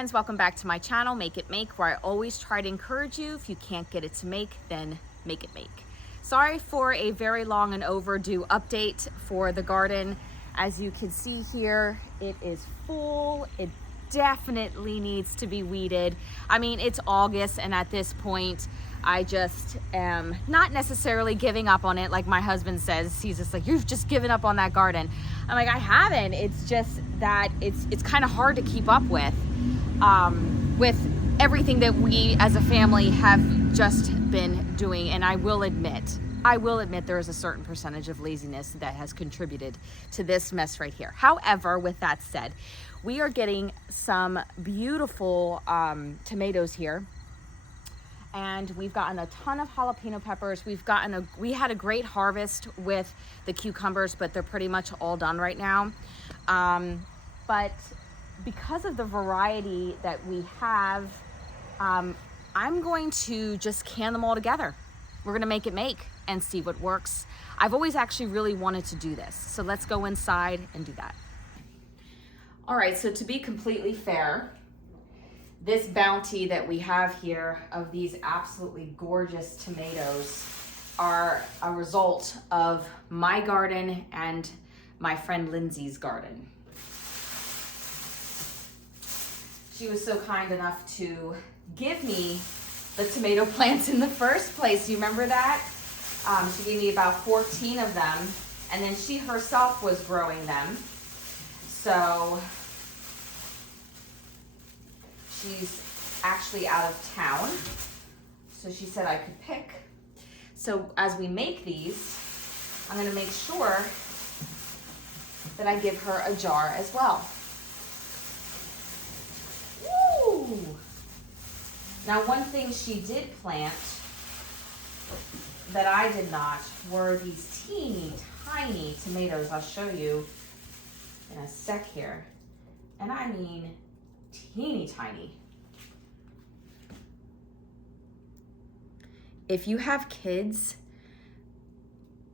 friends, welcome back to my channel, Make It Make, where I always try to encourage you. If you can't get it to make, then make it make. Sorry for a very long and overdue update for the garden. As you can see here, it is full. It definitely needs to be weeded. I mean, it's August, and at this point, I just am not necessarily giving up on it. Like my husband says, he's just like, you've just given up on that garden. I'm like, I haven't. It's just that it's kind of hard to keep up with everything that we as a family have just been doing. And I will admit there is a certain percentage of laziness that has contributed to this mess right here. However, with that said, we are getting some beautiful tomatoes here. And we've gotten a ton of jalapeno peppers. We had a great harvest with the cucumbers, but they're pretty much all done right now. But because of the variety that we have, I'm going to just can them all together. We're gonna make it make and see what works. I've always actually really wanted to do this. So let's go inside and do that. All right, so to be completely fair, this bounty that we have here of these absolutely gorgeous tomatoes are a result of my garden and my friend Lindsay's garden. She was so kind enough to give me the tomato plants in the first place. You remember that? She gave me about 14 of them, and then she herself was growing them. So she's actually out of town, so she said I could pick. So as we make these, I'm gonna make sure that I give her a jar as well. Woo! Now, one thing she did plant that I did not were these teeny tiny tomatoes. I'll show you in a sec here. And I mean teeny tiny. If you have kids,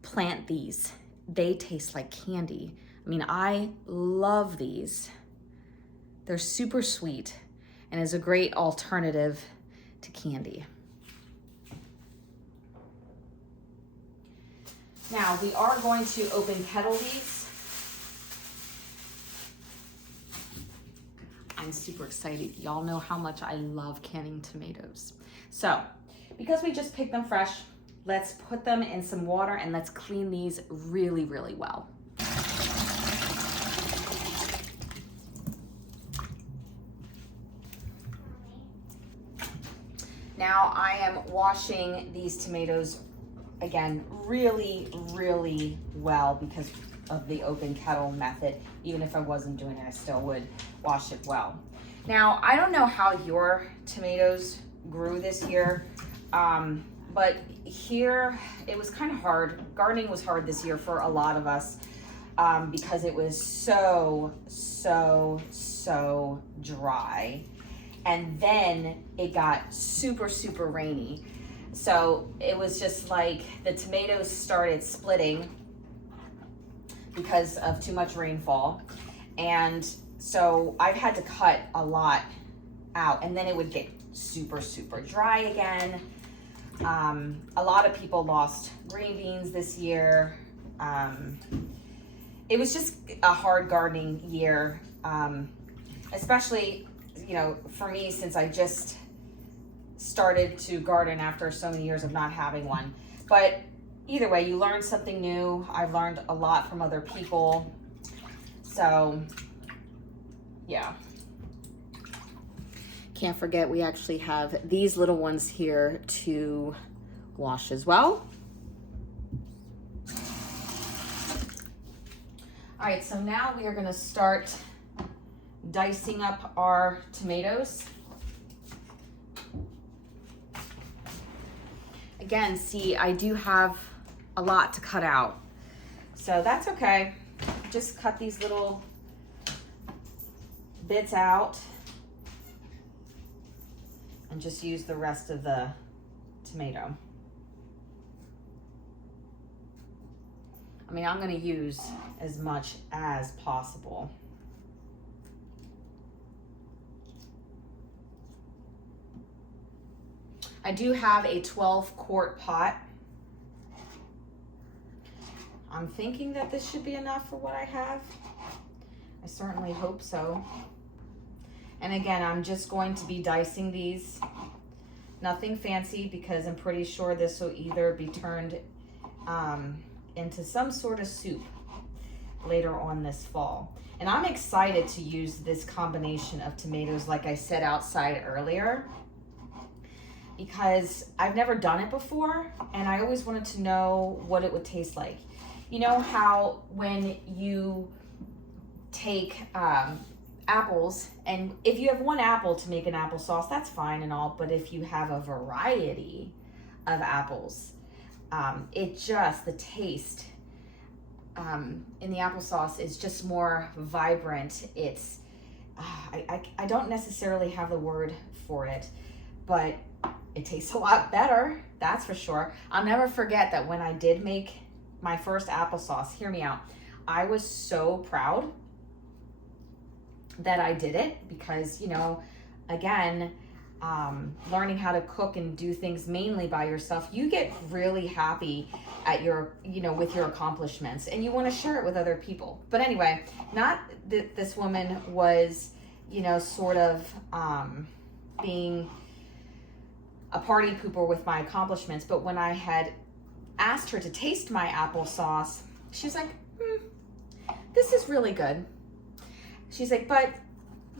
plant these. They taste like candy. I mean, I love these. They're super sweet and is a great alternative to candy. Now, we are going to open Kettle these. I'm super excited. Y'all know how much I love canning tomatoes. So, because we just picked them fresh, let's put them in some water and let's clean these really, really well. Now I am washing these tomatoes again really, really well because of the open kettle method. Even if I wasn't doing it, I still would wash it well. Now, I don't know how your tomatoes grew this year, but here it was kind of hard. Gardening was hard this year for a lot of us because it was so dry. And then it got super, super rainy. So it was just like the tomatoes started splitting because of too much rainfall. And so I've had to cut a lot out, and then it would get super, super dry again. A lot of people lost green beans this year. It was just a hard gardening year, especially, you know, for me, since I just started to garden after so many years of not having one. But either way, you learn something new. I've learned a lot from other people. So, yeah. Can't forget, we actually have these little ones here to wash as well. All right, so now we are gonna start dicing up our tomatoes. Again, see, I do have a lot to cut out, so that's okay. Just cut these little bits out and just use the rest of the tomato. I mean, I'm gonna use as much as possible. I do have a 12-quart pot. I'm thinking that this should be enough for what I have. I certainly hope so. And again, I'm just going to be dicing these. Nothing fancy, because I'm pretty sure this will either be turned into some sort of soup later on this fall. And I'm excited to use this combination of tomatoes, like I said outside earlier, because I've never done it before and I always wanted to know what it would taste like. You know how when you take apples, and if you have one apple to make an applesauce, that's fine and all, but if you have a variety of apples, the taste in the applesauce is just more vibrant. It's, I don't necessarily have the word for it, but it tastes a lot better, that's for sure. I'll never forget that when I did make my first applesauce, hear me out, I was so proud that I did it, because, you know, again, learning how to cook and do things mainly by yourself, you get really happy at your, you know, with your accomplishments, and you want to share it with other people. But anyway, not that this woman was, you know, sort of being a party pooper with my accomplishments, but when I had asked her to taste my applesauce, she's like, this is really good. She's like, but,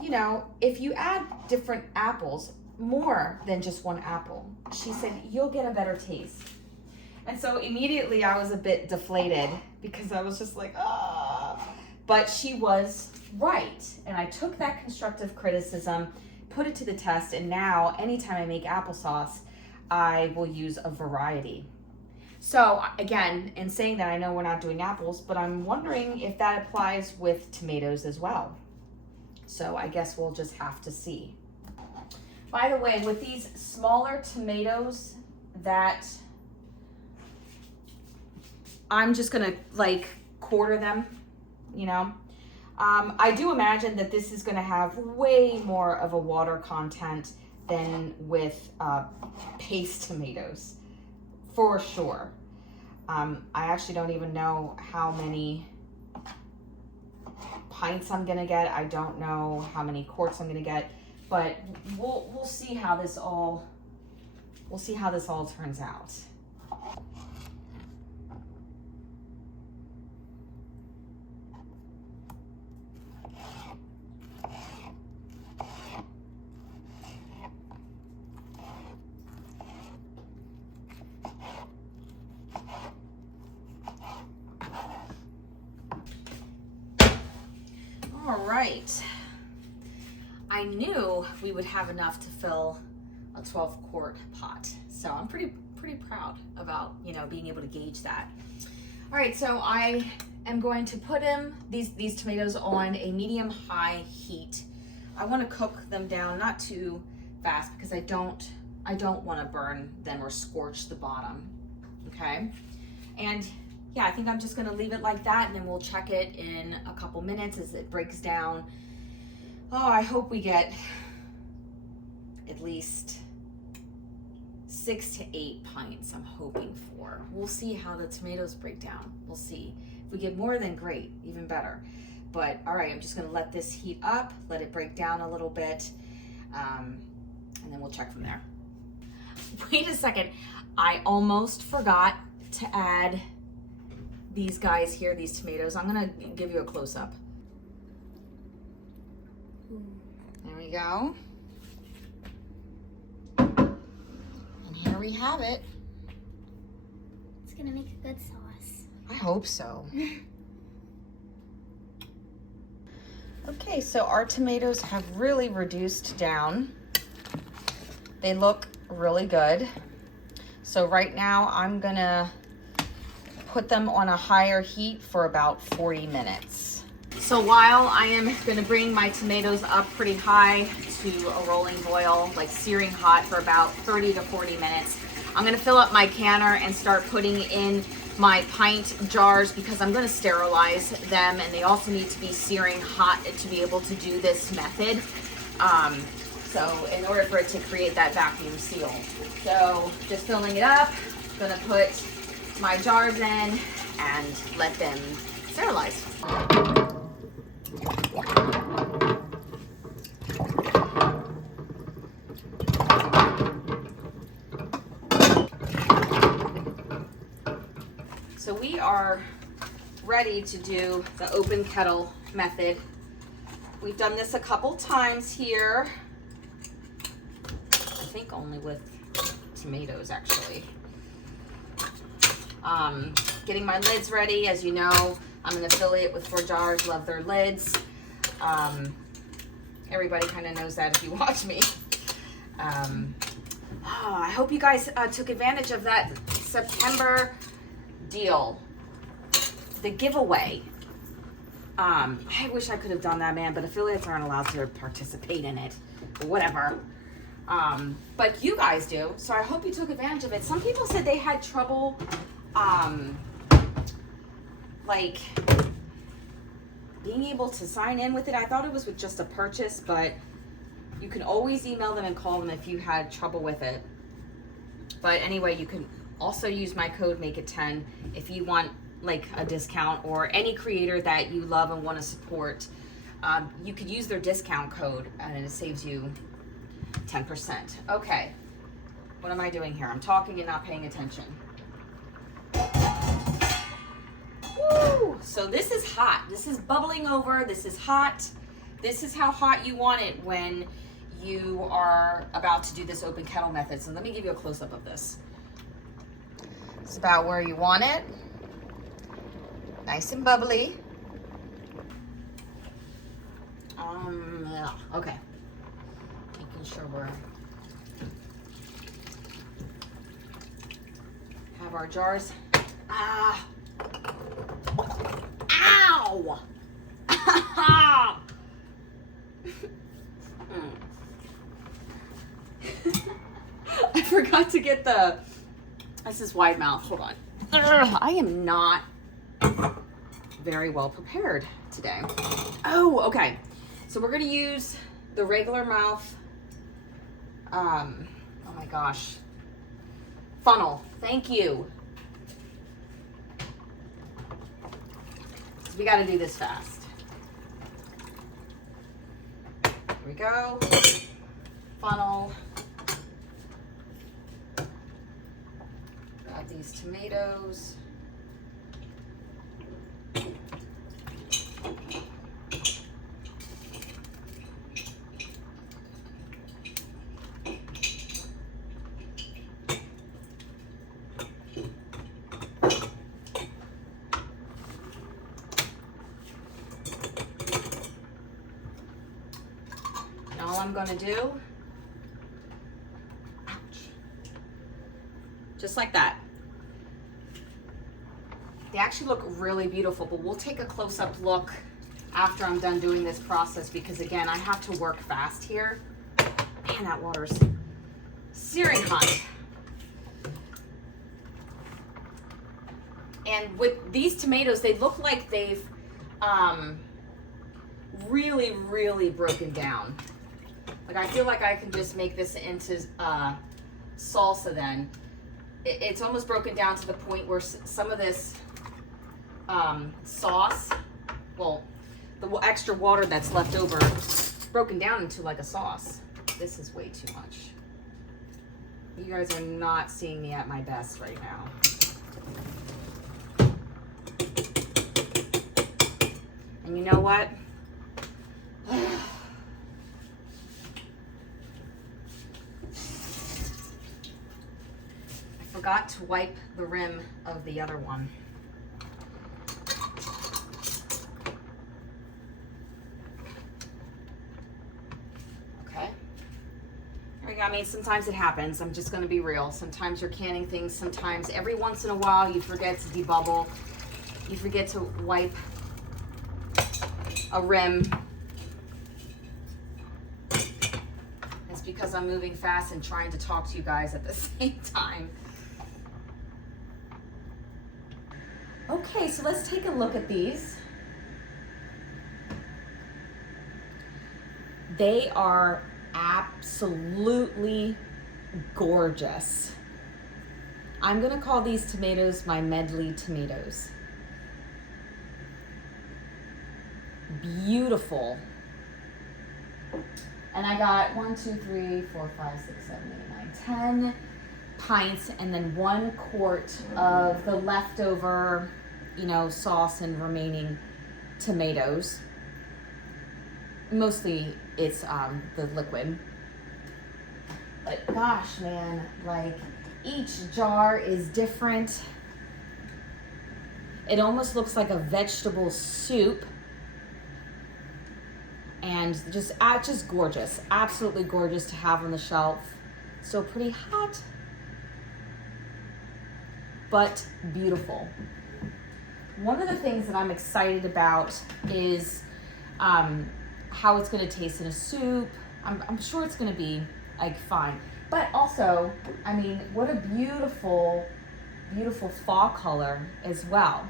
you know, if you add different apples, more than just one apple, she said, you'll get a better taste. And so immediately I was a bit deflated, because I was just like, ah. But she was right. And I took that constructive criticism, put it to the test, and now anytime I make applesauce, I will use a variety. So again, in saying that, I know we're not doing apples, but I'm wondering if that applies with tomatoes as well. So I guess we'll just have to see. By the way, with these smaller tomatoes that I'm just gonna like quarter them, you know, I do imagine that this is gonna have way more of a water content than with paste tomatoes, for sure. I actually don't even know how many pints I'm gonna get. I don't know how many quarts I'm gonna get, but we'll see how this all turns out. All right, I knew we would have enough to fill a 12-quart pot, so I'm pretty proud about, you know, being able to gauge that. All right, so I am going to put these tomatoes on a medium-high heat. I want to cook them down not too fast, because I don't want to burn them or scorch the bottom. Okay, and yeah, I think I'm just gonna leave it like that, and then we'll check it in a couple minutes as it breaks down. Oh, I hope we get at least 6 to 8 pints, I'm hoping for. We'll see how the tomatoes break down. We'll see. If we get more, then great, even better. But all right, I'm just gonna let this heat up, let it break down a little bit, and then we'll check from there. Wait a second, I almost forgot to add these guys here, these tomatoes. I'm gonna give you a close-up. There we go. And here we have it. It's gonna make a good sauce. I hope so. Okay, so our tomatoes have really reduced down. They look really good. So right now I'm gonna put them on a higher heat for about 40 minutes. So while I am gonna bring my tomatoes up pretty high to a rolling boil, like searing hot for about 30 to 40 minutes, I'm gonna fill up my canner and start putting in my pint jars, because I'm gonna sterilize them, and they also need to be searing hot to be able to do this method. So So in order for it to create that vacuum seal. So just filling it up, gonna put my jars in and let them sterilize. So we are ready to do the open kettle method. We've done this a couple times here. I think only with tomatoes actually. Getting my lids ready. As you know, I'm an affiliate with 4 Jars, love their lids. Everybody kind of knows that if you watch me. I hope you guys took advantage of that September deal, the giveaway. I wish I could have done that, man, but affiliates aren't allowed to participate in it. Whatever. But you guys do, so I hope you took advantage of it. Some people said they had trouble, like being able to sign in with it. I thought it was with just a purchase, but you can always email them and call them if you had trouble with it. But anyway, you can also use my code MAKEIT10 if you want like a discount, or any creator that you love and want to support. You could use their discount code and it saves you 10%. Okay, what am I doing here? I'm talking and not paying attention. Woo! So this is hot. This is bubbling over. This is hot. This is how hot you want it when you are about to do this open kettle method. So let me give you a close-up of this. It's about where you want it. Nice and bubbly. Yeah, okay. Making sure we're have our jars. Ow! I forgot to get the. This is wide mouth. Hold on. I am not very well prepared today. Oh, okay. So we're gonna use the regular mouth. Oh my gosh. Funnel. Thank you. So we got to do this fast. Here we go. Funnel. Grab these tomatoes. All I'm going to do, ouch, just like that. They actually look really beautiful, but we'll take a close-up look after I'm done doing this process, because again, I have to work fast here. Man, that water's searing hot. And with these tomatoes, they look like they've really broken down. Like, I feel like I can just make this into salsa then. It's almost broken down to the point where some of this sauce, well, the extra water that's left over, broken down into like a sauce. This is way too much. You guys are not seeing me at my best right now. And you know what? Forgot to wipe the rim of the other one. Okay. There we go. I mean, sometimes it happens. I'm just going to be real. Sometimes you're canning things. Sometimes every once in a while you forget to debubble. You forget to wipe a rim. It's because I'm moving fast and trying to talk to you guys at the same time. Okay, so let's take a look at these. They are absolutely gorgeous. I'm gonna call these tomatoes my Medley tomatoes. Beautiful. And I got 1, 2, 3, 4, 5, 6, 7, 8, 9, 10 pints, and then 1 quart of the leftover, sauce and remaining tomatoes. Mostly it's the liquid. But gosh, man, like each jar is different. It almost looks like a vegetable soup. And just gorgeous, absolutely gorgeous to have on the shelf. Still pretty hot, but beautiful. One of the things that I'm excited about is how it's going to taste in a soup. I'm sure it's going to be like fine, but also, I mean, what a beautiful, beautiful fall color as well.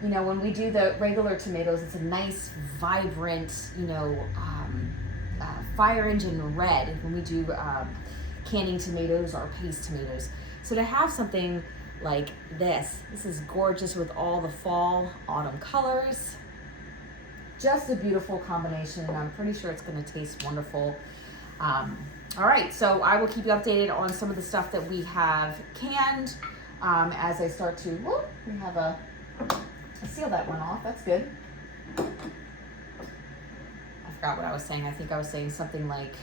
When we do the regular tomatoes, it's a nice, vibrant, fire engine red when we do canning tomatoes or paste tomatoes. So to have something like this is gorgeous with all the fall, autumn colors. Just a beautiful combination, and I'm pretty sure it's going to taste wonderful. All right, so I will keep you updated on some of the stuff that we have canned as I start to, we have a seal that went off. That's good. I forgot what I was saying. I think I was saying something like,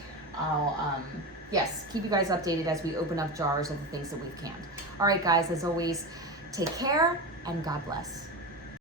yes, keep you guys updated as we open up jars of the things that we've canned. All right, guys, as always, take care and God bless.